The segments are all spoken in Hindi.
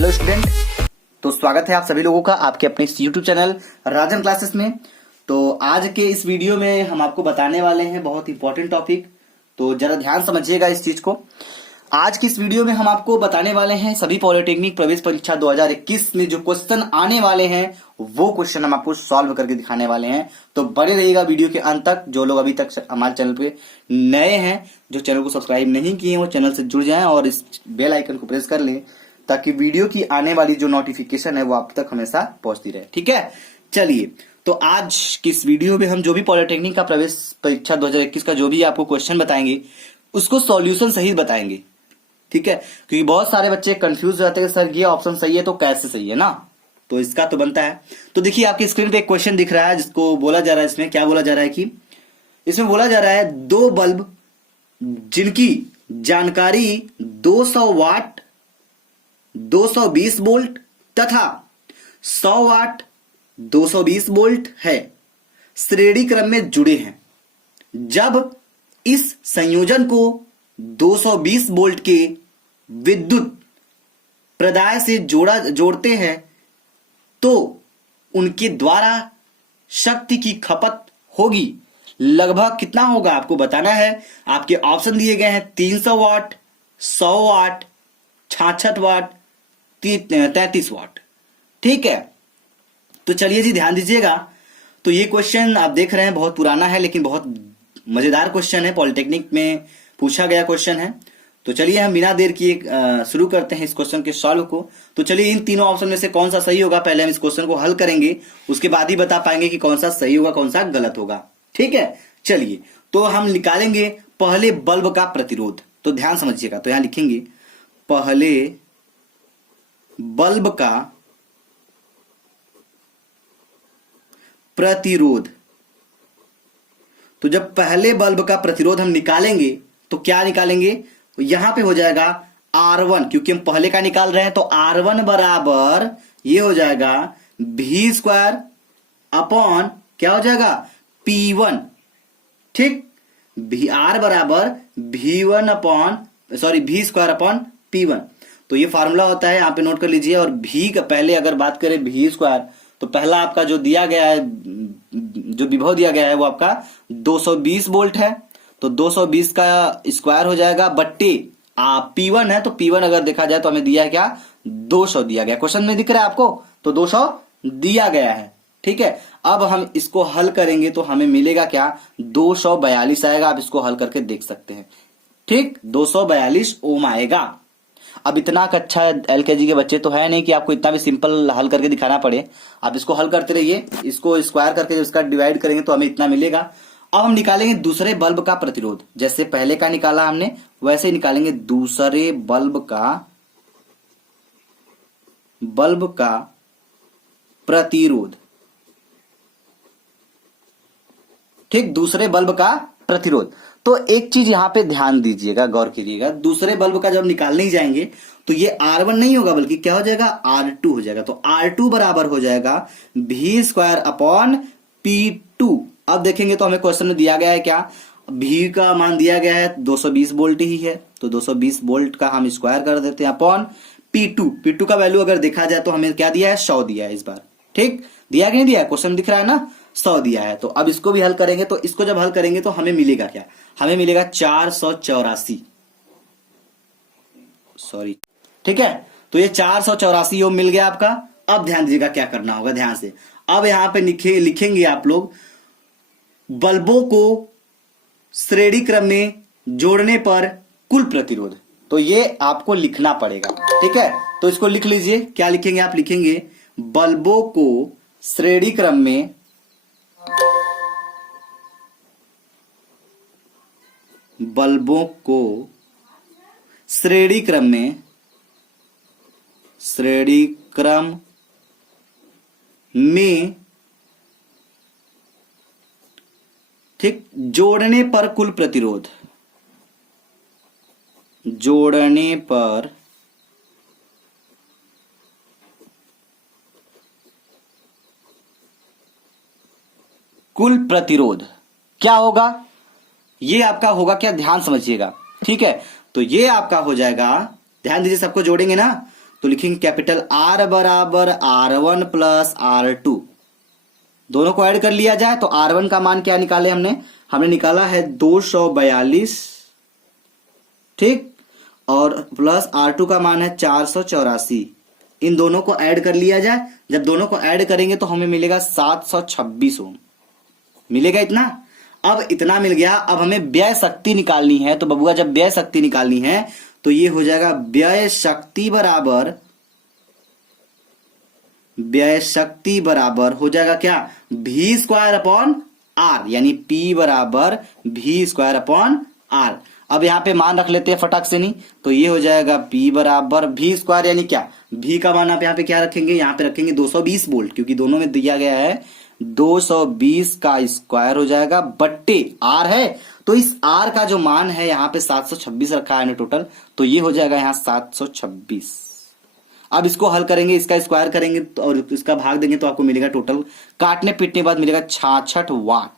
हेलो स्टूडेंट, तो स्वागत है आप सभी लोगों का आपके अपने इस यूट्यूब चैनल राजन क्लासेस में। तो आज के इस वीडियो में हम आपको बताने वाले हैं बहुत इंपॉर्टेंट टॉपिक, तो जरा ध्यान समझिएगा इस चीज को। आज की इस वीडियो में हम आपको बताने वाले हैं सभी पॉलिटेक्निक प्रवेश परीक्षा 2021 में जो क्वेश्चन आने वाले हैं वो क्वेश्चन हम आपको सॉल्व करके दिखाने वाले हैं। तो बने रहिएगा वीडियो के अंत तक। जो लोग अभी तक हमारे चैनल पे नए हैं, जो चैनल को सब्सक्राइब नहीं किए हैं, वो चैनल से जुड़ जाएं और इस बेल आइकन को प्रेस कर लें ताकि वीडियो की आने वाली जो नोटिफिकेशन है वो आप तक हमेशा पहुंचती रहे। ठीक है, चलिए। तो आज की इस वीडियो में हम जो भी पॉलिटेक्निक का प्रवेश परीक्षा 2021 का जो भी आपको क्वेश्चन बताएंगे उसको सॉल्यूशन सहित बताएंगे। ठीक है, क्योंकि बहुत सारे बच्चे कंफ्यूज हो जाते हैं सर ये ऑप्शन सही है तो कैसे सही है ना, तो इसका तो बनता है। तो देखिए आपकी स्क्रीन पे एक क्वेश्चन दिख रहा है जिसको बोला जा रहा है, इसमें क्या बोला जा रहा है कि इसमें बोला जा रहा है दो बल्ब जिनकी जानकारी 200 वाट 220 वोल्ट तथा 100 वाट 220 वोल्ट है श्रेणी क्रम में जुड़े हैं। जब इस संयोजन को 220 वोल्ट के विद्युत प्रदाय से जोड़ते हैं तो उनके द्वारा शक्ति की खपत होगी लगभग कितना होगा आपको बताना है। आपके ऑप्शन दिए गए हैं 300 वाट 100 वाट 66 वाट 33 वाट। ठीक है, तो चलिए जी ध्यान दीजिएगा। तो ये क्वेश्चन आप देख रहे हैं बहुत पुराना है लेकिन बहुत मजेदार क्वेश्चन है, पॉलिटेक्निक में पूछा गया क्वेश्चन है। तो चलिए हम बिना देर किए शुरू करते हैं इस क्वेश्चन के सॉल्व को। तो चलिए इन तीनों ऑप्शन में से कौन सा सही होगा पहले हम इस क्वेश्चन को हल करेंगे, उसके बाद ही बता पाएंगे कि कौन सा सही होगा कौन सा गलत होगा। ठीक है, चलिए। तो हम निकालेंगे पहले बल्ब का प्रतिरोध। तो ध्यान समझिएगा, तो यहां लिखेंगे पहले बल्ब का प्रतिरोध। तो जब पहले बल्ब का प्रतिरोध हम निकालेंगे तो क्या निकालेंगे, तो यहां पे हो जाएगा R1, क्योंकि हम पहले का निकाल रहे हैं। तो R1 बराबर ये हो जाएगा V स्क्वायर अपॉन क्या हो जाएगा P1। ठीक, R बराबर V1 upon V square upon P1। तो ये फार्मूला होता है, यहां पे नोट कर लीजिए। और V का पहले अगर बात करें V स्क्वायर, तो पहला आपका जो दिया गया है, जो विभव दिया गया है वो आपका 220 वोल्ट है। तो 220 का स्क्वायर हो जाएगा बट्टे P1 है। तो P1 अगर देखा जाए तो हमें दिया है क्या 200 दिया गया, क्वेश्चन में दिख रहा है आपको, तो 200 दिया गया है। ठीक है, अब हम इसको हल करेंगे तो हमें मिलेगा क्या 242 आएगा। आप इसको हल करके देख सकते हैं। ठीक, 242 ओम आएगा। अब इतना अच्छा एलकेजी के बच्चे तो है नहीं कि आपको इतना भी सिंपल हल करके दिखाना पड़े। आप इसको हल करते रहिए, इसको स्क्वायर करके जब इसका डिवाइड करेंगे तो हमें इतना मिलेगा। अब हम निकालेंगे दूसरे बल्ब का प्रतिरोध। जैसे पहले का निकाला हमने वैसे ही निकालेंगे दूसरे बल्ब का प्रतिरोध। ठीक, दूसरे बल्ब का प्रतिरोध। तो एक चीज यहां पे ध्यान दीजिएगा, गौर कीजिएगा। दूसरे बल्ब का जब निकालने ही जाएंगे तो ये R1 नहीं होगा बल्कि क्या हो जाएगा R2 हो जाएगा। तो R2 बराबर हो जाएगा V स्क्वायर अपॉन P2। अब देखेंगे तो हमें क्वेश्चन में दिया गया है क्या, V का मान दिया गया है 220 वोल्ट ही है। तो 220 वोल्ट का हम स्क्वायर कर देते हैं अपॉन P2 का वैल्यू अगर देखा जाए तो हमें क्या दिया है 100 दिया है इस बार। ठीक, दिया कि नहीं दिया, क्वेश्चन दिख रहा है ना 100 दिया है। तो अब इसको भी हल करेंगे, तो इसको जब हल करेंगे तो हमें मिलेगा क्या, हमें मिलेगा 484। सॉरी, ठीक है। तो ये 484 ओम मिल गया आपका। अब ध्यान दीजिएगा क्या करना होगा, ध्यान से। अब यहां पे लिखेंगे आप लोग बल्बों को श्रेणी क्रम में जोड़ने पर कुल प्रतिरोध। तो ये आपको लिखना पड़ेगा। ठीक है, तो इसको लिख लीजिए। क्या लिखेंगे आप, लिखेंगे बल्बों को श्रेणी क्रम में श्रेणी क्रम में ठीक जोड़ने पर कुल प्रतिरोध, जोड़ने पर कुल प्रतिरोध क्या होगा, ये आपका होगा क्या, ध्यान समझिएगा। ठीक है, तो ये आपका हो जाएगा, ध्यान दीजिए, सबको जोड़ेंगे ना, तो लिखेंगे कैपिटल R बराबर R1 प्लस R2, दोनों को ऐड कर लिया जाए तो R1 का मान क्या निकाले हमने निकाला है 242, ठीक, और प्लस R2 का मान है 484। इन दोनों को ऐड कर लिया जाए, जब दोनों को ऐड करेंगे तो हमें मिलेगा 726 ओम, मिलेगा इतना। अब इतना मिल गया, अब हमें व्यय शक्ति निकालनी है। तो बबुआ जब व्यय शक्ति निकालनी है तो ये हो जाएगा व्यय शक्ति बराबर हो जाएगा क्या, V स्क्वायर अपॉन R, यानी P बराबर V स्क्वायर अपॉन R। अब यहां पे मान रख लेते हैं फटाक से, नहीं तो ये हो जाएगा P बराबर V स्क्वायर, यानी क्या, V का मान आप यहाँ पे क्या रखेंगे, यहाँ पे रखेंगे 220 वोल्ट, क्योंकि दोनों में दिया गया है 220 का स्क्वायर हो जाएगा बट्टे R है, तो इस R का जो मान है यहाँ पे 726 रखा है टोटल, तो ये हो जाएगा यहाँ 726। अब इसको हल करेंगे, इसका स्क्वायर करेंगे और इसका भाग देंगे तो आपको मिलेगा टोटल काटने पीटने बाद मिलेगा 66 वाट।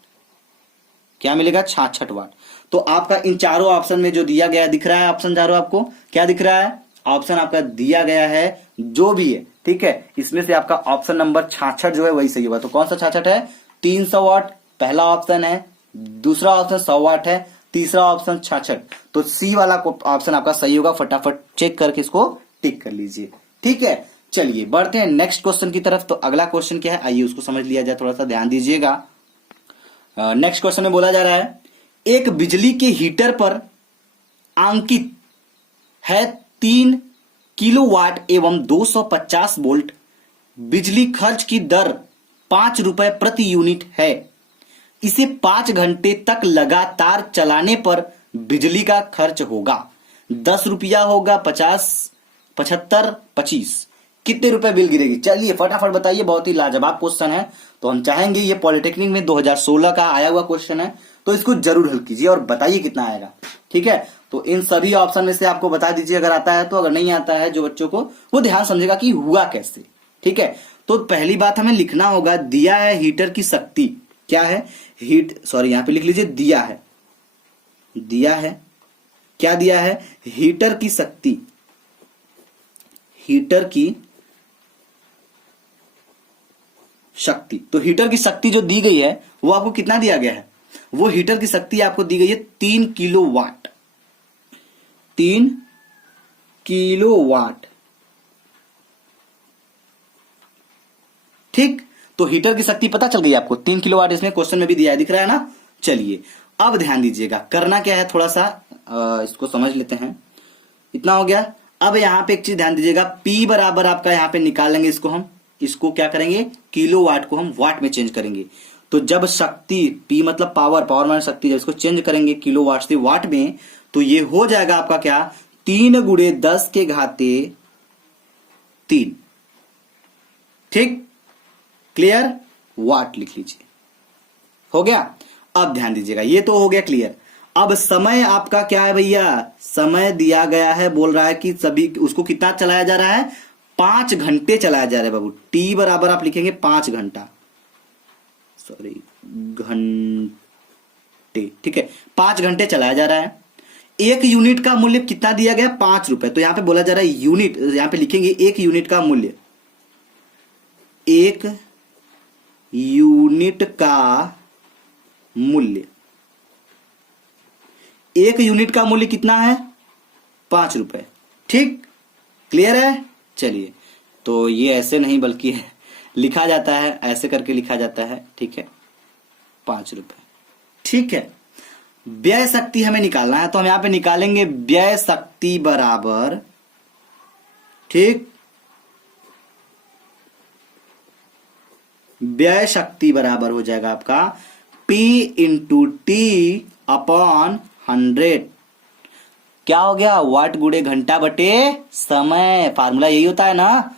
क्या मिलेगा, 66 वाट। तो आपका इन चारों ऑप्शन में जो दिया गया दिख रहा है, ऑप्शन चारों आपको क्या दिख रहा है, ऑप्शन आपका दिया गया है जो भी है, ठीक है, इसमें से आपका ऑप्शन नंबर 66 जो है वही सही होगा। तो कौन सा 66 है, 300 वाट पहला ऑप्शन है, दूसरा ऑप्शन 100 वाट है, तीसरा ऑप्शन 66, तो सी वाला ऑप्शन आपका सही होगा। फटाफट चेक करके इसको टिक कर लीजिए, ठीक है। चलिए बढ़ते हैं नेक्स्ट क्वेश्चन की तरफ। तो अगला क्वेश्चन क्या है, आइए उसको समझ लिया जाए, थोड़ा सा ध्यान दीजिएगा। नेक्स्ट क्वेश्चन में बोला जा रहा है, एक बिजली के हीटर पर अंकित है 3 किलोवाट एवं 250 वोल्ट, बिजली खर्च की दर 5 रुपए प्रति यूनिट है। इसे 5 घंटे तक लगातार चलाने पर बिजली का खर्च होगा 10 रुपया होगा, 50, 75, 25, कितने रुपए बिल गिरेगी। चलिए फटाफट बताइए, बहुत ही लाजवाब क्वेश्चन है। तो हम चाहेंगे, ये पॉलिटेक्निक में 2016 का आया हुआ क्वेश्चन है, तो इसको जरूर हल कीजिए और बताइए कितना आएगा, ठीक है। तो इन सभी ऑप्शन में से आपको बता दीजिए अगर आता है तो, अगर नहीं आता है जो बच्चों को, वो ध्यान समझेगा कि हुआ कैसे, ठीक है। तो पहली बात हमें लिखना होगा, दिया है हीटर की शक्ति क्या है, यहां पे लिख लीजिए दिया है क्या दिया है, हीटर की शक्ति, तो हीटर की शक्ति जो दी गई है वो आपको कितना दिया गया है, वो हीटर की शक्ति आपको दी गई है 3 किलोवाट, 3 किलोवाट, ठीक। तो हीटर की शक्ति पता चल गई आपको 3 किलोवाट, इसमें क्वेश्चन में भी दिया है, दिख रहा है ना। चलिए अब ध्यान दीजिएगा, करना क्या है, थोड़ा सा इसको समझ लेते हैं। इतना हो गया। अब यहां पे एक चीज ध्यान दीजिएगा, P बराबर आपका यहां पे निकाल लेंगे, इसको क्या करेंगे, किलोवाट को हम वाट में चेंज करेंगे। तो जब शक्ति, P मतलब पावर माइनस शक्ति, जब इसको चेंज करेंगे किलोवाट से वाट में, तो ये हो जाएगा आपका क्या, 3 गुणे 10 के घाते 3, ठीक, क्लियर, वाट लिख लीजिए, हो गया। अब ध्यान दीजिएगा, ये तो हो गया क्लियर। अब समय आपका क्या है भैया, समय दिया गया है, बोल रहा है कि सभी उसको कितना चलाया जा रहा है, 5 घंटे चलाया जा रहा है बाबू। T बराबर आप लिखेंगे 5 घंटा, घंटे, ठीक है, 5 घंटे चलाया जा रहा है। एक यूनिट का मूल्य कितना दिया गया, 5 रुपए। तो यहां पे बोला जा रहा है यूनिट, यहां पे लिखेंगे 1 यूनिट का मूल्य, 1 यूनिट का मूल्य, 1 यूनिट का मूल्य कितना है, 5 रुपए, ठीक, क्लियर है। चलिए, तो ये ऐसे नहीं बल्कि लिखा जाता है, ऐसे करके लिखा जाता है, ठीक है, 5 रुपए, ठीक है। व्यय शक्ति हमें निकालना है, तो हम यहां पे निकालेंगे व्यय शक्ति बराबर, ठीक, व्यय शक्ति बराबर हो जाएगा आपका P इंटू टी अपॉन 100। क्या हो गया, वाट गुणे घंटा बटे समय, फार्मूला यही होता है ना,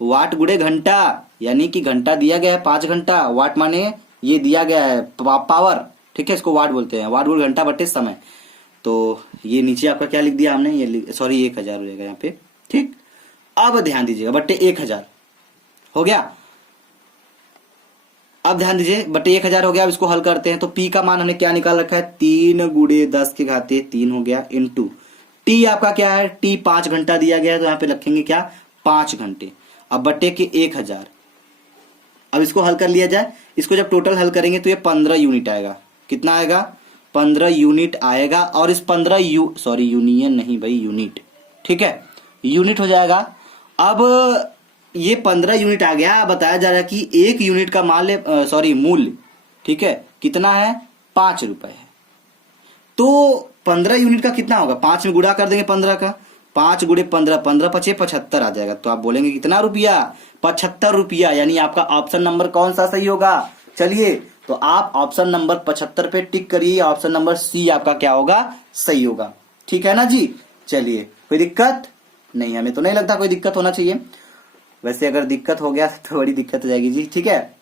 वाट गुणे घंटा, यानी कि घंटा दिया गया है 5 घंटा, वाट माने ये दिया गया है पावर, ठीक है, इसको वाट बोलते हैं, वाट गुणे घंटा बटे समय। तो ये नीचे आपका क्या लिख दिया हमने, ये सॉरी 1000 हो जाएगा यहाँ पे, ठीक। अब ध्यान दीजिएगा, बटे 1000 हो गया। अब ध्यान दीजिए, बटे 1000 हो गया। अब इसको हल करते हैं, तो P का मान हमने क्या निकाल रखा है, 3 गुणे 10 के घाते 3 हो गया, इंटू T आपका क्या है, T 5 घंटा दिया गया है, तो यहाँ पे रखेंगे क्या, 5 घंटे, अब बट्टे के 1000। अब इसको हल कर लिया जाए, इसको जब टोटल हल करेंगे तो ये 15 यूनिट आएगा। कितना आएगा? 15 यूनिट आएगा। और इस 15 यूनियन नहीं भाई, यूनिट, ठीक है, यूनिट हो जाएगा। अब ये 15 यूनिट आ गया। बताया जा रहा है कि 1 यूनिट का मूल्य, ठीक है, कितना है? 5 रुपए है। तो 15 यूनिट का कितना होगा? 5 में गुणा कर देंगे 15 का, 5 गुणे 15, 15 पचे 75 आ जाएगा। तो आप बोलेंगे कितना रुपया? 75 रुपया। यानी आपका ऑप्शन नंबर कौन सा सही होगा? चलिए, तो आप ऑप्शन नंबर 75 पे टिक करिए। ऑप्शन नंबर सी आपका क्या होगा? सही होगा। ठीक है ना जी? चलिए, कोई दिक्कत नहीं, हमें तो नहीं लगता कोई दिक्कत होना चाहिए। वैसे अगर दिक्कत हो गया तो बड़ी दिक्कत हो जाएगी जी। ठीक है,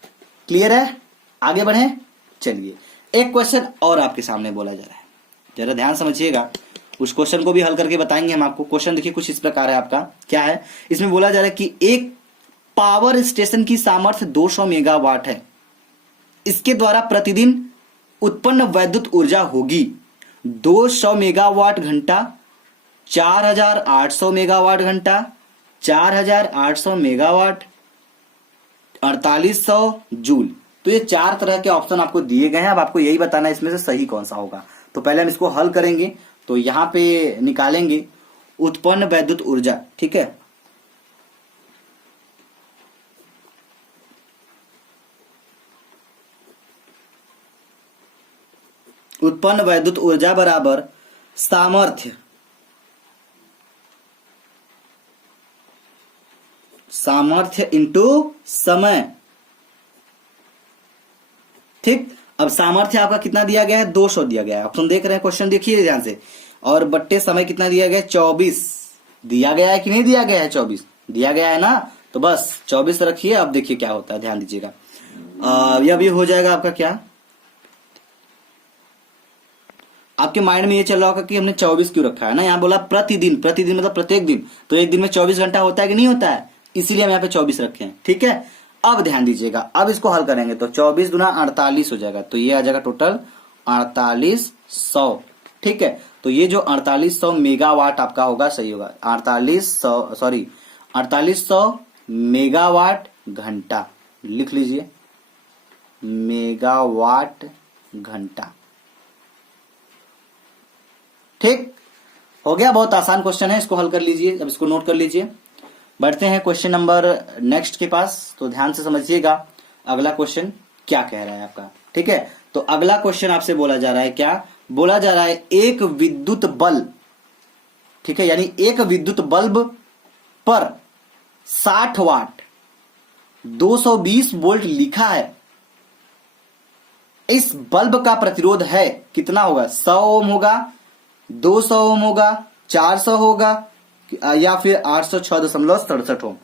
क्लियर है? आगे बढ़े। चलिए, एक क्वेश्चन और आपके सामने बोला जा रहा है, जरा ध्यान समझिएगा। उस क्वेश्चन को भी हल करके बताएंगे हम आपको। क्वेश्चन देखिए कुछ इस प्रकार है आपका। क्या है? इसमें बोला जा रहा है कि एक पावर स्टेशन की सामर्थ्य 200 मेगावाट है। इसके द्वारा प्रतिदिन उत्पन्न वैद्युत ऊर्जा होगी 200 मेगावाट घंटा, 4800 मेगावाट घंटा, 4800 मेगावाट, 4800 जूल। तो ये 4 तरह के ऑप्शन आपको दिए गए हैं। अब आपको यही बताना है इसमें से सही कौन सा होगा। तो पहले हम इसको हल करेंगे। तो यहां पे निकालेंगे उत्पन्न वैद्युत ऊर्जा। ठीक है, उत्पन्न वैद्युत ऊर्जा बराबर सामर्थ्य, सामर्थ्य इंटू समय। ठीक, अब सामर्थ्य आपका कितना दिया गया है? 200 दिया गया है। ऑप्शन देख रहे हैं, क्वेश्चन देखिए ध्यान से। और बट्टे समय कितना दिया गया है? 24 दिया गया है कि नहीं दिया गया है? 24 दिया गया है ना, तो बस 24 रखिए। अब देखिए क्या होता है, ध्यान दीजिएगा। यह भी हो जाएगा आपका क्या, आपके माइंड में ये चल रहा होगा कि हमने 24 क्यों रखा है ना। यहाँ बोला प्रतिदिन, प्रतिदिन मतलब प्रत्येक दिन, तो एक दिन में 24 घंटा होता है कि नहीं होता है, इसीलिए हम यहाँ पे 24 रखे हैं। ठीक है, अब ध्यान दीजिएगा। अब इसको हल करेंगे तो 24 गुना 48 हो जाएगा। तो ये आ जाएगा टोटल 4800। ठीक है, तो ये जो 4800 मेगावाट आपका होगा सही होगा। 4800 मेगावाट घंटा लिख लीजिए, मेगावाट घंटा। ठीक हो गया, बहुत आसान क्वेश्चन है, इसको हल कर लीजिए। अब इसको नोट कर लीजिए। बढ़ते हैं क्वेश्चन नंबर नेक्स्ट के पास। तो ध्यान से समझिएगा अगला क्वेश्चन क्या कह रहा है आपका। ठीक है, तो अगला क्वेश्चन आपसे बोला जा रहा है, क्या बोला जा रहा है? एक विद्युत बल्ब, ठीक है, यानी एक विद्युत बल्ब पर 60 वाट 220 वोल्ट लिखा है। इस बल्ब का प्रतिरोध है कितना होगा? 100 ओम होगा, 200 ओम होगा, 400 होगा, या फिर 806.67 ओम।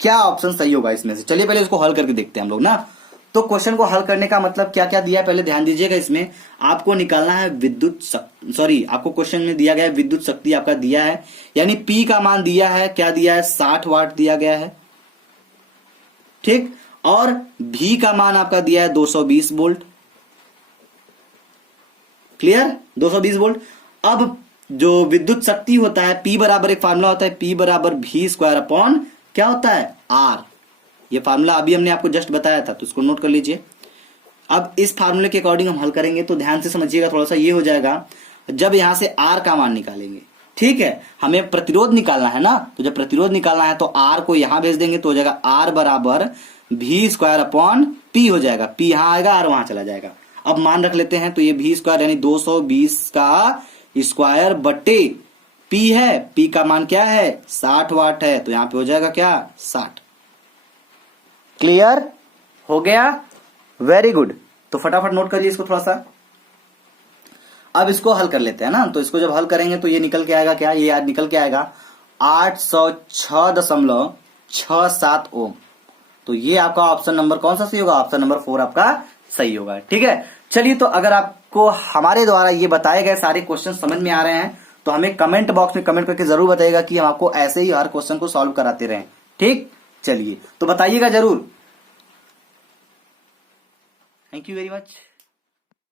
क्या ऑप्शन सही होगा इसमें से? चलिए पहले इसको हल करके देखते हैं हम लोग ना। तो क्वेश्चन को हल करने का मतलब क्या क्या दिया है पहले ध्यान दीजिएगा। इसमें आपको निकालना है आपको क्वेश्चन में दिया गया है विद्युत शक्ति आपका दिया है, यानी पी का मान दिया है, क्या दिया है? 60 वाट दिया गया है। ठीक, और भी का मान आपका दिया है 220 वोल्ट। Clear, 220 volt. अब जो विद्युत शक्ति होता है, P बराबर एक फार्मूला होता है, P बराबर V स्क्वायर अपॉन क्या होता है? R। ये फार्मूला अभी हमने आपको जस्ट बताया था, तो उसको नोट कर लीजिए। अब इस फार्मूले के अकॉर्डिंग हम हल करेंगे। तो ध्यान से समझिएगा थोड़ा सा। ये हो जाएगा जब यहां से R का मान निकालेंगे, ठीक है, हमें प्रतिरोध निकालना है ना, तो जब प्रतिरोध निकालना है तो R को यहां भेज देंगे तो हो जाएगा R बराबर V स्क्वायर अपॉन P हो जाएगा। P यहां आएगा, R वहां चला जाएगा। अब मान रख लेते हैं, तो ये V स्क्वायर यानी 220 का स्क्वायर बट्टे P है। P का मान क्या है? 60 वाट है, तो यहां पे हो जाएगा क्या? 60। क्लियर हो गया, वेरी गुड। तो फटाफट नोट करिए इसको थोड़ा सा। अब इसको हल कर लेते हैं ना। तो इसको जब हल करेंगे तो ये निकल के आएगा क्या? ये आज निकल के आएगा 806.67 ओम। तो ये आपका ऑप्शन नंबर कौन सा सही होगा? ऑप्शन नंबर 4 आपका सही होगा। ठीक है, चलिए, तो अगर आपको हमारे द्वारा ये बताए गए सारे क्वेश्चन समझ में आ रहे हैं तो हमें कमेंट बॉक्स में कमेंट करके जरूर बताइएगा कि हम आपको ऐसे ही हर क्वेश्चन को सॉल्व कराते रहें। ठीक, चलिए, तो बताइएगा जरूर। Thank you very much.